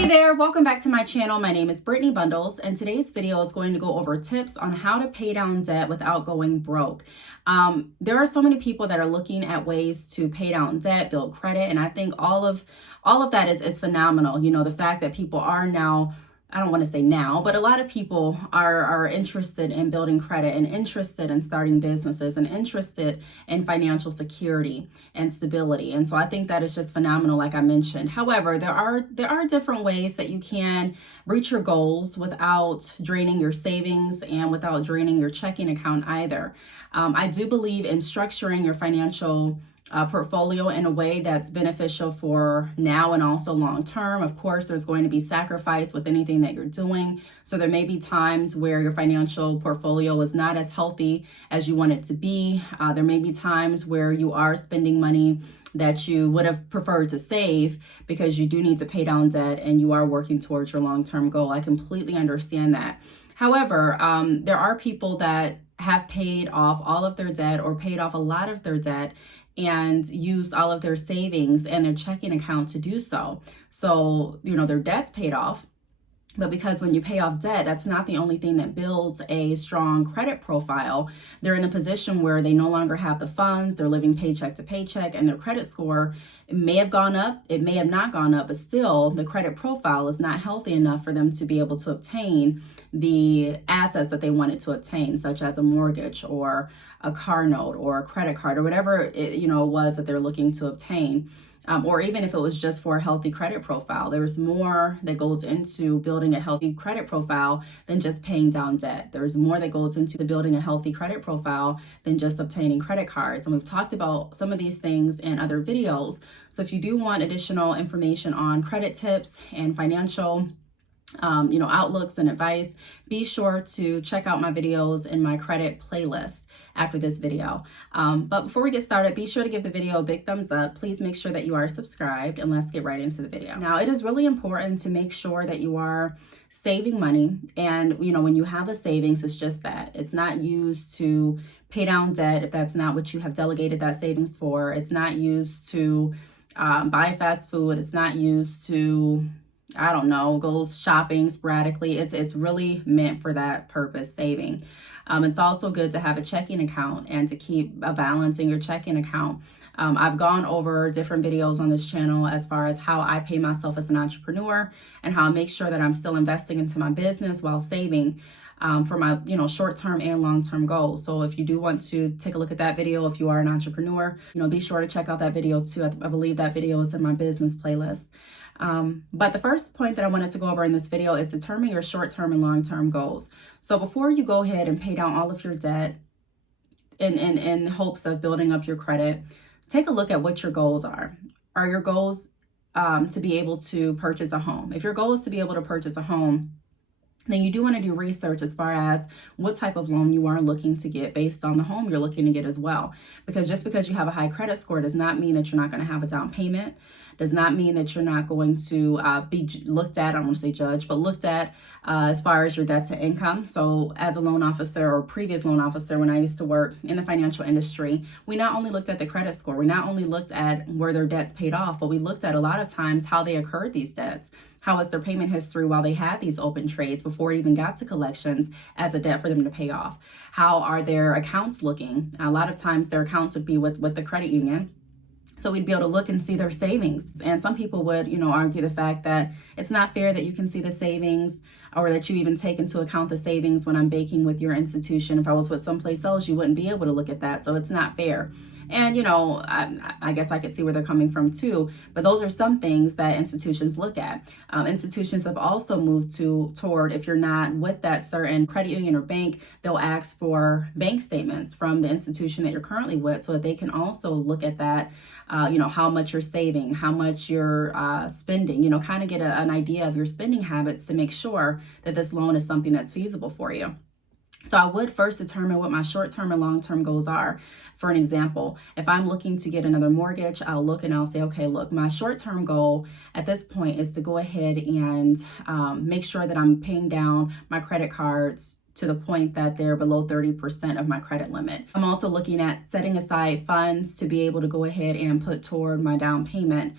Hey there, welcome back to my channel. My name is Brittney Bundles, and today's video is going to go over tips on how to pay down debt without going broke. There are so many people that are looking at ways to pay down debt, build credit, and I think all of that is phenomenal. You know, the fact that people are now, I don't want to say now, but a lot of people are interested in building credit and interested in starting businesses and interested in financial security and stability. And so I think that is just phenomenal, like I mentioned. However, there are different ways that you can reach your goals without draining your savings and without draining your checking account either. I do believe in structuring your financial portfolio in a way that's beneficial for now and also long term. Of course, there's going to be sacrifice with anything that you're doing. So there may be times where your financial portfolio is not as healthy as you want it to be. There may be times where you are spending money that you would have preferred to save because you do need to pay down debt and you are working towards your long-term goal. I completely understand that. However, there are people that have paid off all of their debt or paid off a lot of their debt and used all of their savings and their checking account to do so. So, you know, their debt's paid off. But because when you pay off debt, that's not the only thing that builds a strong credit profile. They're in a position where they no longer have the funds, they're living paycheck to paycheck, and their credit score may have gone up, it may have not gone up, but still the credit profile is not healthy enough for them to be able to obtain the assets that they wanted to obtain, such as a mortgage or a car note or a credit card or whatever it was that they're looking to obtain. Or even if it was just for a healthy credit profile. There's more that goes into building a healthy credit profile than just paying down debt. There's more that goes into building a healthy credit profile than just obtaining credit cards. And we've talked about some of these things in other videos. So if you do want additional information on credit tips and financial outlooks and advice, be sure to check out my videos in my credit playlist after this video. But before we get started, be sure to give the video a big thumbs up. Please make sure that you are subscribed, and let's get right into the video. Now, it is really important to make sure that you are saving money. And, you know, when you have a savings, it's just that. It's not used to pay down debt if that's not what you have delegated that savings for. It's not used to buy fast food. It's not used to go shopping sporadically. It's really meant for that purpose, saving. It's also good to have a checking account and to keep a balance in your checking account. I've gone over different videos on this channel as far as how I pay myself as an entrepreneur and how I make sure that I'm still investing into my business while saving for my short-term and long-term goals. So if you do want to take a look at that video, if you are an entrepreneur, be sure to check out that video too. I believe that video is in my business playlist. But the first point that I wanted to go over in this video is determine your short-term and long-term goals. So before you go ahead and pay down all of your debt in hopes of building up your credit, take a look at what your goals are. Are your goals to be able to purchase a home? If your goal is to be able to purchase a home, then you do want to do research as far as what type of loan you are looking to get based on the home you're looking to get as well. Because just because you have a high credit score does not mean that you're not going to have a down payment, does not mean that you're not going to be looked at, I don't want to say judged, but looked at as far as your debt to income. So as a loan officer or previous loan officer, when I used to work in the financial industry, we not only looked at the credit score, we not only looked at where their debts paid off, but we looked at a lot of times how they incurred these debts. How was their payment history while they had these open trades before it even got to collections as a debt for them to pay off? How are their accounts looking? A lot of times their accounts would be with the credit union. So we'd be able to look and see their savings. And some people would, argue the fact that it's not fair that you can see the savings or that you even take into account the savings when I'm banking with your institution. If I was with someplace else, you wouldn't be able to look at that. So it's not fair. And, I guess I could see where they're coming from too. But those are some things that institutions look at. Institutions have also moved toward, if you're not with that certain credit union or bank, they'll ask for bank statements from the institution that you're currently with so that they can also look at that, how much you're saving, how much you're spending, kind of get an idea of your spending habits to make sure that this loan is something that's feasible for you. So I would first determine what my short-term and long-term goals are. For an example, if I'm looking to get another mortgage, I'll look and I'll say, okay, look, my short-term goal at this point is to go ahead and make sure that I'm paying down my credit cards to the point that they're below 30% of my credit limit. I'm also looking at setting aside funds to be able to go ahead and put toward my down payment.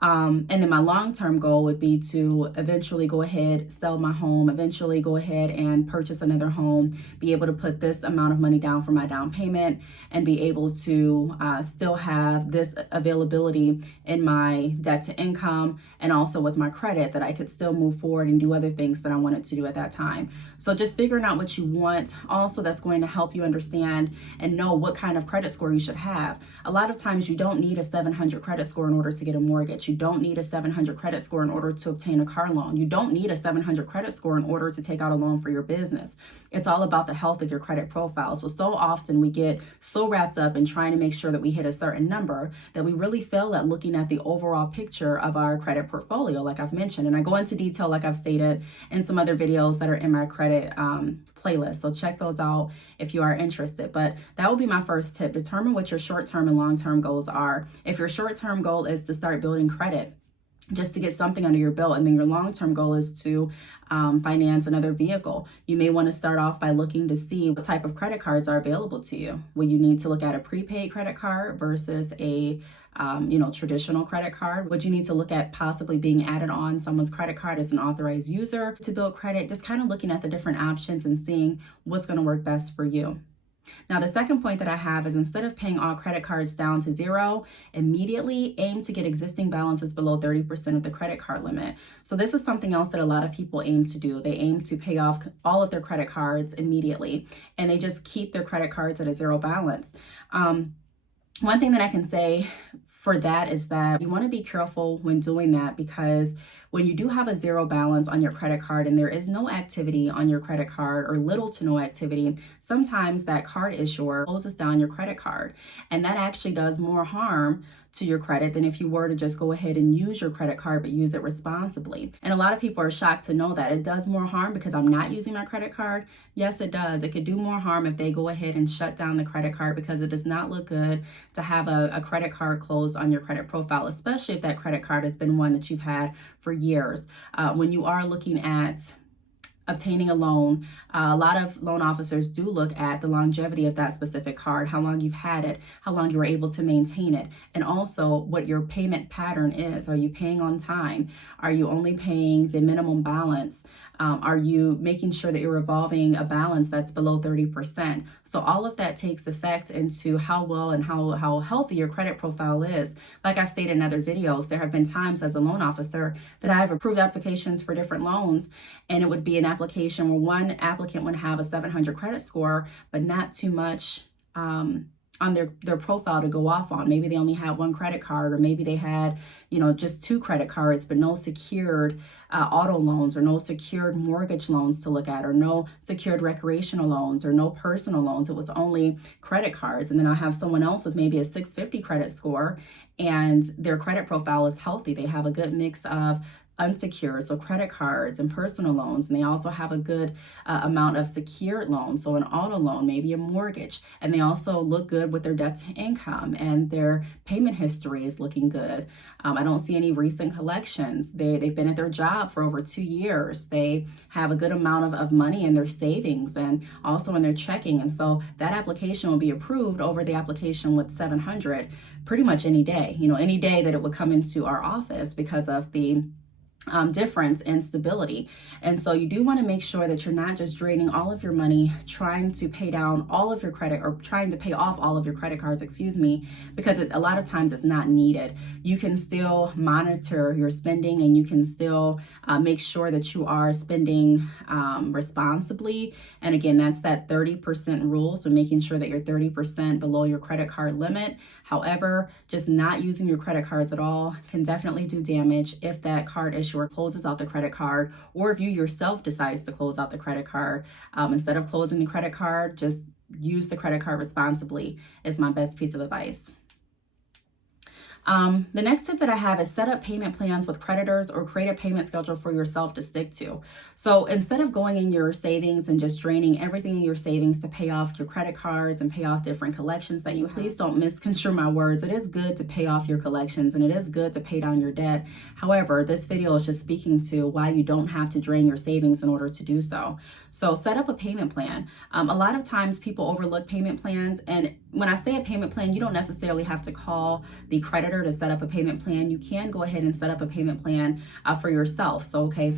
And then my long-term goal would be to eventually go ahead, sell my home, eventually go ahead and purchase another home, be able to put this amount of money down for my down payment, and be able to still have this availability in my debt to income and also with my credit, that I could still move forward and do other things that I wanted to do at that time. So just figuring out what you want, also that's going to help you understand and know what kind of credit score you should have. A lot of times you don't need a 700 credit score in order to get a mortgage. You don't need a 700 credit score in order to obtain a car loan. You don't need a 700 credit score in order to take out a loan for your business. It's all about the health of your credit profile. So often we get so wrapped up in trying to make sure that we hit a certain number that we really fail at looking at the overall picture of our credit portfolio, like I've mentioned. And I go into detail, like I've stated, in some other videos that are in my credit playlist. So check those out if you are interested. But that will be my first tip. Determine what your short-term and long-term goals are. If your short-term goal is to start building credit, just to get something under your belt, and then your long-term goal is to finance another vehicle, you may want to start off by looking to see what type of credit cards are available to you. Will you need to look at a prepaid credit card versus a traditional credit card? Would you need to look at possibly being added on someone's credit card as an authorized user to build credit? Just kind of looking at the different options and seeing what's going to work best for you. Now, the second point that I have is, instead of paying all credit cards down to zero, immediately aim to get existing balances below 30% of the credit card limit. So this is something else that a lot of people aim to do. They aim to pay off all of their credit cards immediately, and they just keep their credit cards at a zero balance. One thing that I can say for that is that you want to be careful when doing that, because when you do have a zero balance on your credit card and there is no activity on your credit card, or little to no activity, sometimes that card issuer closes down your credit card. And that actually does more harm to your credit than if you were to just go ahead and use your credit card, but use it responsibly. And a lot of people are shocked to know that it does more harm because I'm not using my credit card. Yes, it does. It could do more harm if they go ahead and shut down the credit card, because it does not look good to have a credit card closed on your credit profile, especially if that credit card has been one that you've had for years. When you are looking at obtaining a loan, a lot of loan officers do look at the longevity of that specific card, how long you've had it, how long you were able to maintain it, and also what your payment pattern is. Are you paying on time? Are you only paying the minimum balance? Are you making sure that you're revolving a balance that's below 30%? So all of that takes effect into how well and how healthy your credit profile is. Like I've stated in other videos, there have been times as a loan officer that I've approved applications for different loans, and it would be an application where one applicant would have a 700 credit score, but not too much on their profile to go off on. Maybe they only had one credit card, or maybe they had, just two credit cards, but no secured auto loans, or no secured mortgage loans to look at, or no secured recreational loans, or no personal loans. It was only credit cards. And then I have someone else with maybe a 650 credit score, and their credit profile is healthy. They have a good mix of unsecured, so credit cards and personal loans, and they also have a good amount of secured loans, so an auto loan, maybe a mortgage, and they also look good with their debt to income, and their payment history is looking good. I don't see any recent collections. They've been at their job for over 2 years. They have a good amount of money in their savings and also in their checking, and so that application will be approved over the application with 700 pretty much any day, any day that it would come into our office, because of the difference in stability. And so you do want to make sure that you're not just draining all of your money trying to pay down all of your credit, or trying to pay off all of your credit cards, because a lot of times it's not needed. You can still monitor your spending, and you can still make sure that you are spending responsibly. And again, that's that 30% rule. So making sure that you're 30% below your credit card limit. However, just not using your credit cards at all can definitely do damage if that card issuer closes out the credit card, or if you yourself decides to close out the credit card. Instead of closing the credit card, just use the credit card responsibly is my best piece of advice. The next tip that I have is set up payment plans with creditors or create a payment schedule for yourself to stick to. So instead of going in your savings and just draining everything in your savings to pay off your credit cards and pay off different collections that you have, please don't misconstrue my words. It is good to pay off your collections and it is good to pay down your debt. However, this video is just speaking to why you don't have to drain your savings in order to do so. So set up a payment plan. A lot of times people overlook payment plans, and when I say a payment plan, you don't necessarily have to call the creditor to set up a payment plan. You can go ahead and set up a payment plan for yourself. So, okay,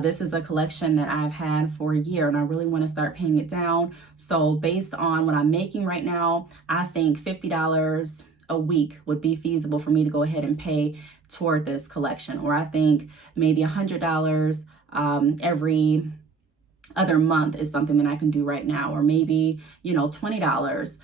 this is a collection that I've had for a year and I really want to start paying it down. So based on what I'm making right now, I think $50 a week would be feasible for me to go ahead and pay toward this collection. Or I think maybe $100 every other month is something that I can do right now. Or maybe, $20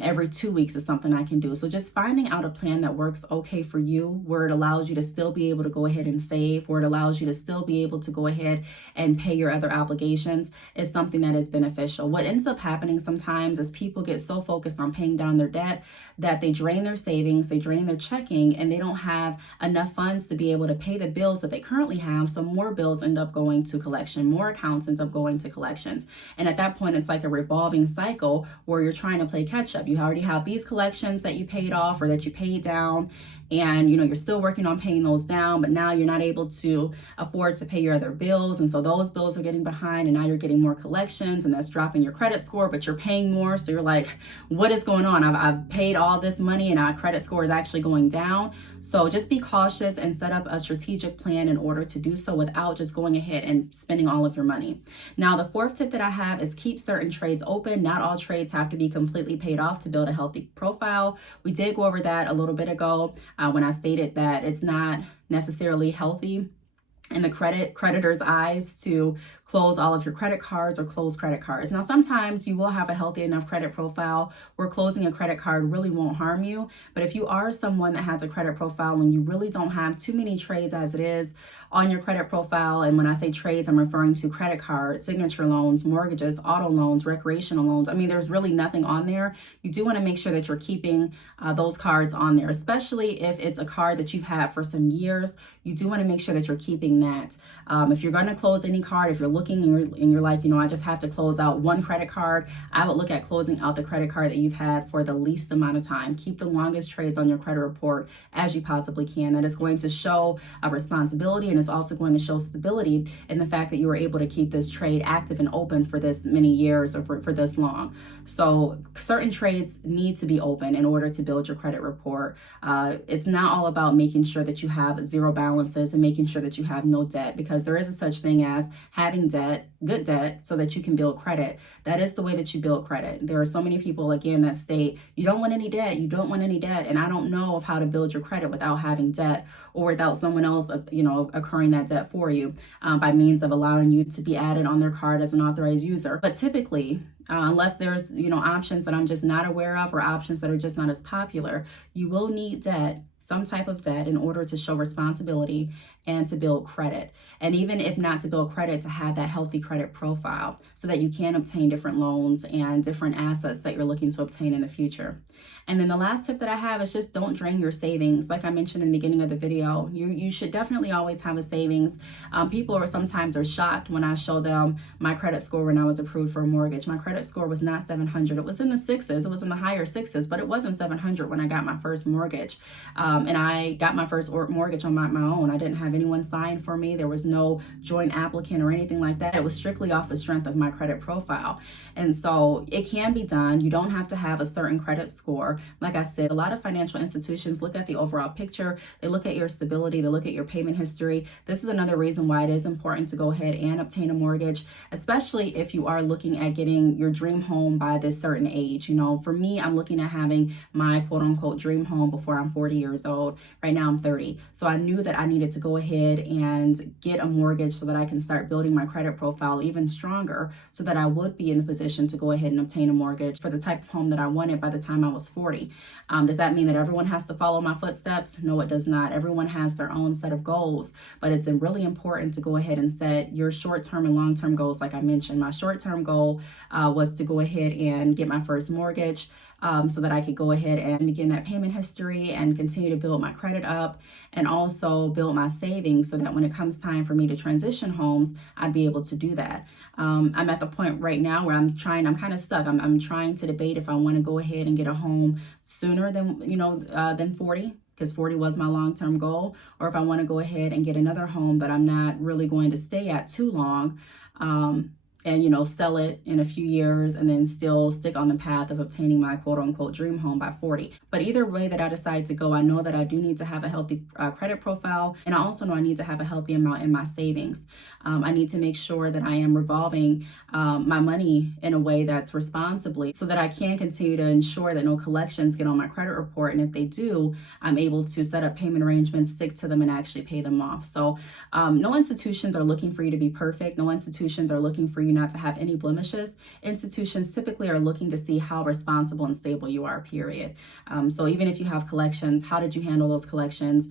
every 2 weeks is something I can do. So just finding out a plan that works okay for you, where it allows you to still be able to go ahead and save, where it allows you to still be able to go ahead and pay your other obligations, is something that is beneficial. What ends up happening sometimes is people get so focused on paying down their debt that they drain their savings, they drain their checking, and they don't have enough funds to be able to pay the bills that they currently have. So more bills end up going to collection, more accounts end up going to collections. And at that point, it's like a revolving cycle where you're trying to play catch up. You already have these collections that you paid off or that you paid down, and you're still working on paying those down, but now you're not able to afford to pay your other bills, and so those bills are getting behind, and now you're getting more collections, and that's dropping your credit score, but you're paying more. So you're like, what is going on? I've paid all this money and our credit score is actually going down. So just be cautious and set up a strategic plan in order to do so without just going ahead and spending all of your money. Now, the fourth tip that I have is keep certain trades open. Not all trades have to be completely paid off to build a healthy profile. We did go over that a little bit ago when I stated that it's not necessarily healthy in the creditor's eyes to close all of your credit cards or close credit cards. Now, sometimes you will have a healthy enough credit profile where closing a credit card really won't harm you. But if you are someone that has a credit profile and you really don't have too many trades as it is on your credit profile, and when I say trades, I'm referring to credit cards, signature loans, mortgages, auto loans, recreational loans. I mean, there's really nothing on there. You do want to make sure that you're keeping those cards on there, especially if it's a card that you've had for some years. You do want to make sure that you're keeping that. If you're going to close any card, if you're looking and you're like, I just have to close out one credit card, I would look at closing out the credit card that you've had for the least amount of time. Keep the longest trades on your credit report as you possibly can. That is going to show a responsibility, and it's also going to show stability in the fact that you were able to keep this trade active and open for this many years or for this long. So certain trades need to be open in order to build your credit report. It's not all about making sure that you have zero balances and making sure that you have no debt, because there is a such thing as having debt, good debt, so that you can build credit. That is the way that you build credit. There are so many people, again, that state, you don't want any debt, you don't want any debt. And I don't know of how to build your credit without having debt or without someone else, accruing that debt for you by means of allowing you to be added on their card as an authorized user. But typically, unless there's, options that I'm just not aware of or options that are just not as popular, you will need debt, some type of debt, in order to show responsibility and to build credit. And even if not to build credit, to have that healthy credit profile so that you can obtain different loans and different assets that you're looking to obtain in the future. And then the last tip that I have is just don't drain your savings. Like I mentioned in the beginning of the video, you should definitely always have a savings. People are sometimes shocked when I show them my credit score when I was approved for a mortgage. My credit score was not 700. It was in the sixes. It was in the higher sixes, but it wasn't 700 when I got my first mortgage. And I got my first mortgage on my own. I didn't have anyone sign for me. There was no joint applicant or anything like that. It was strictly off the strength of my credit profile. And so it can be done. You don't have to have a certain credit score. Like I said, a lot of financial institutions look at the overall picture. They look at your stability. They look at your payment history. This is another reason why it is important to go ahead and obtain a mortgage, especially if you are looking at getting your dream home by this certain age. For me, I'm looking at having my quote unquote dream home before I'm 40 years old. Right now I'm 30. So I knew that I needed to go ahead and get a mortgage so that I can start building my credit profile even stronger, so that I would be in the position to go ahead and obtain a mortgage for the type of home that I wanted by the time I was 40. Does that mean that everyone has to follow my footsteps? No, it does not. Everyone has their own set of goals, but it's really important to go ahead and set your short-term and long-term goals. Like I mentioned, my short-term goal was to go ahead and get my first mortgage. so that I could go ahead and begin that payment history and continue to build my credit up, and also build my savings so that when it comes time for me to transition homes, I'd be able to do that. I'm at the point right now where I'm kind of stuck. I'm trying to debate if I want to go ahead and get a home sooner than, than 40, because 40 was my long-term goal, or if I want to go ahead and get another home that I'm not really going to stay at too long, and sell it in a few years and then still stick on the path of obtaining my quote unquote dream home by 40. But either way that I decide to go, I know that I do need to have a healthy credit profile, and I also know I need to have a healthy amount in my savings. I need to make sure that I am revolving my money in a way that's responsibly, so that I can continue to ensure that no collections get on my credit report, and if they do, I'm able to set up payment arrangements, stick to them, and actually pay them off. So no institutions are looking for you to be perfect. No institutions are looking for you not to have any blemishes. Institutions typically are looking to see how responsible and stable you are, period. So even if you have collections, how did you handle those collections?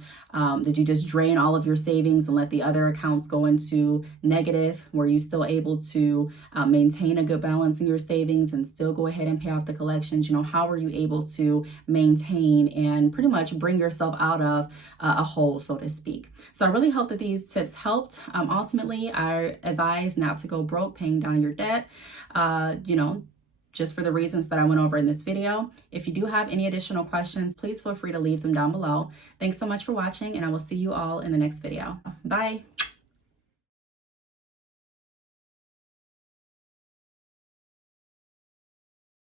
Did you just drain all of your savings and let the other accounts go into negative? Were you still able to maintain a good balance in your savings and still go ahead and pay off the collections? How were you able to maintain and pretty much bring yourself out of a hole, so to speak? So I really hope that these tips helped. Ultimately, I advise not to go broke paying down your debt, just for the reasons that I went over in this video. If you do have any additional questions, please feel free to leave them down below. Thanks so much for watching, and I will see you all in the next video. Bye.